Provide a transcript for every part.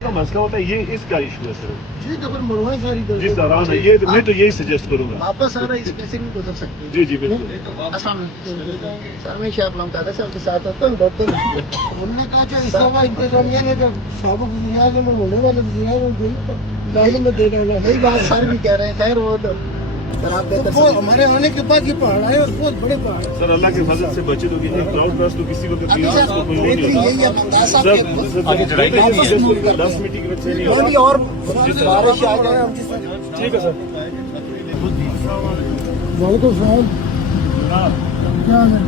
का मसला होता है ये इसका इशू है सर। जी डबल मरवाए सारी जी दौरान है ये मैं तो यही सजेस्ट करूंगा वापस आ रहा है, इस पैसे नहीं गुजर सकते। जी जी बिल्कुल। सर मैं शाह अफलाम दादा साहब के साथ आता हूँ, डॉक्टर उन्होंने कहा था इसका इंतजामिया ने जब साबुक बुनियाद में होने वाले बुनियाद में लाइन में दे रहा है, वही बात सर भी कह रहे हैं। खैर वो तो सर आप बेहतर हमारे आने के बाद ये पहाड़ आए और बहुत बड़े पहाड़ है सर। अल्लाह के फजल से बचे तो क्राउड क्रॉस तो किसी वक्त अभी सर बेहतरी यही है मंदा साहब के 10 मीटिंग में से नहीं थोड़ी और बारिश आ जाए। ठीक है सर। वालेकुम सलाम, क्या हाल है?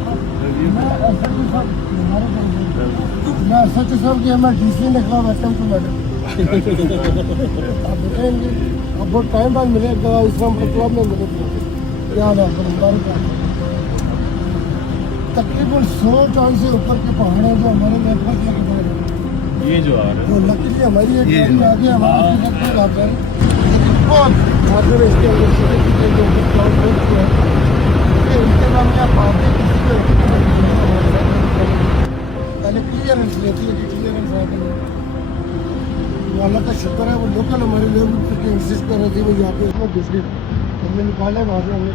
मैं सच साहब की मैं डीसी ने कहा बैठा हूँ मैडम आप बताएंगे अब बहुत टाइम बाद मिलेगा इस्लाम क्लब में मिले क्या हाल है? तकरीबन 100 टन से ऊपर के पहाड़ हैं जो हमारे नेटवर्क में बता रहे हैं। ये जो आ रहा तो लकीली हमारी एक गाड़ी आ गई हमारा नेटवर्क आ गया बहुत मतलब इसके अंदर छोटे जो क्लाउड बेस है उनके नाम क्या पाते किसी को पहले क्लियरेंस लेती है कि क्लियरेंस आ गई। अल्लाह का शुक्र है वो लोकल हमारे लोग इंसिस्ट कर रहे थे वो यहाँ पे इसमें दूसरी हमने निकाला वहाँ से हमने